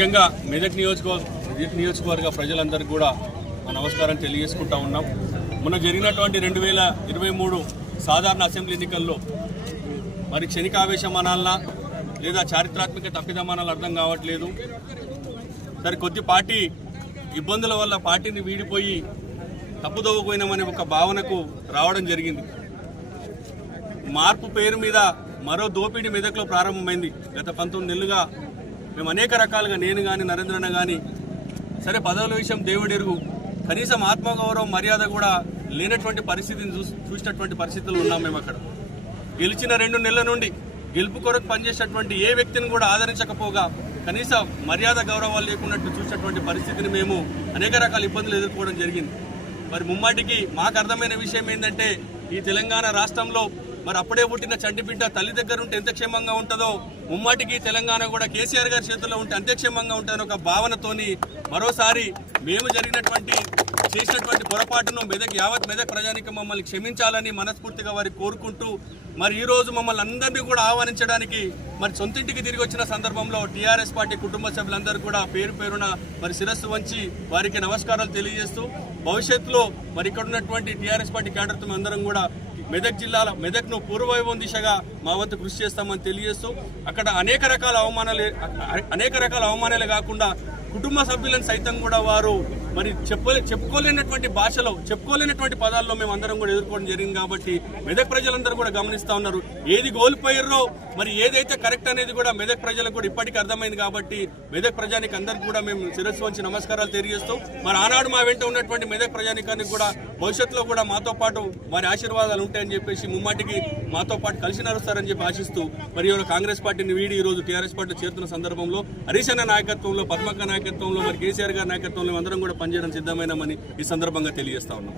ముఖ్యంగా మెదక్ నియోజకవర్గ ప్రజలందరికీ కూడా నమస్కారం తెలియజేసుకుంటా ఉన్నాం. మొన్న జరిగినటువంటి 2023 సాధారణ అసెంబ్లీ ఎన్నికల్లో మరి క్షణికావేశం అనాలనా లేదా చారిత్రాత్మక తప్పిదమానాలు అర్థం కావట్లేదు. సరే కొద్ది పార్టీ ఇబ్బందుల వల్ల పార్టీని వీడిపోయి తప్పుదోవపోయినామనే ఒక భావనకు రావడం జరిగింది. మార్పు పేరు మీద మరో దోపిడీ మెదక్లో ప్రారంభమైంది. గత 19 నెలలుగా మేము అనేక రకాలుగా, నేను కానీ నరేంద్రన్న కానీ, సరే పదవుల విషయం దేవుడెరుగు, కనీసం ఆత్మగౌరవం మర్యాద కూడా లేనటువంటి పరిస్థితిని చూసినటువంటి పరిస్థితులు ఉన్నాం. మేము అక్కడ గెలిచిన 2 నెలల నుండి గెలుపు కొరకు పనిచేసేటువంటి ఏ వ్యక్తిని కూడా ఆదరించకపోగా కనీస మర్యాద గౌరవాలు లేకున్నట్టు చూసినటువంటి పరిస్థితిని మేము అనేక రకాల ఇబ్బందులు ఎదుర్కోవడం జరిగింది. మరి ముమ్మాటికి మాకు అర్థమైన విషయం ఏంటంటే, ఈ తెలంగాణ రాష్ట్రంలో మరి అప్పుడే పుట్టిన చంటిబిడ్డ తల్లి దగ్గర ఉంటే ఎంత క్షేమంగా ఉంటుందో, ముమ్మాటికి తెలంగాణ కూడా కేసీఆర్ గారి చేతుల్లో ఉంటే అంతే క్షేమంగా ఉంటుందని ఒక భావనతోని మరోసారి మేము చేసినటువంటి పొరపాటును యావత్ మెదక్ ప్రజానికి మమ్మల్ని క్షమించాలని మనస్ఫూర్తిగా వారికి కోరుకుంటూ, మరి ఈరోజు మమ్మల్ని అందరినీ కూడా ఆహ్వానించడానికి మరి సొంతింటికి తిరిగి వచ్చిన సందర్భంలో టీఆర్ఎస్ పార్టీ కుటుంబ సభ్యులందరూ కూడా పేరు పేరున మరి శిరస్సు వంచి వారికి నమస్కారాలు తెలియజేస్తూ, భవిష్యత్తులో మరి ఇక్కడ ఉన్నటువంటి టీఆర్ఎస్ పార్టీ క్యాడర్తో అందరం కూడా మెదక్ను పూర్వవైభవం దిశగా మా వంతు కృషి చేస్తామని తెలియజేస్తూ, అక్కడ అనేక రకాల అవమానాలే కాకుండా కుటుంబ సభ్యులను సైతం కూడా వారు మరి చెప్పుకోలేనటువంటి భాషలో, చెప్పుకోలేనటువంటి పదాల్లో మేము అందరం కూడా ఎదుర్కోవడం జరిగింది. కాబట్టి మెదక్ ప్రజలందరూ కూడా గమనిస్తూ ఉన్నారు. ఏది కోల్పోయారో మరి ఏదైతే కరెక్ట్ అనేది కూడా మెదక్ ప్రజలకు కూడా ఇప్పటికీ అర్థమైంది. కాబట్టి మెదక్ ప్రజానికి అందరికీ కూడా మేము శిరస్సు వంచి నమస్కారాలు తెలియజేస్తూ, మరి ఆనాడు మా వెంట ఉన్నటువంటి మెదక్ ప్రజానికానికి కూడా భవిష్యత్తులో కూడా మాతో పాటు వారి ఆశీర్వాదాలు ఉంటాయని చెప్పేసి ముమ్మాటికి మాతో పాటు కలిసి నడుస్తారని చెప్పి ఆశిస్తూ, మరి కాంగ్రెస్ పార్టీని వీడి ఈరోజు టీఆర్ఎస్ పార్టీ చేరుతున్న సందర్భంలో హరీష్ అన్న నాయకత్వంలో, పద్మక్క నాయకత్వంలో, మరి కేసీఆర్ గారి నాయకత్వంలో అందరం కూడా పనిచేయడం సిద్ధమైనామని ఈ సందర్భంగా తెలియజేస్తా ఉన్నాం.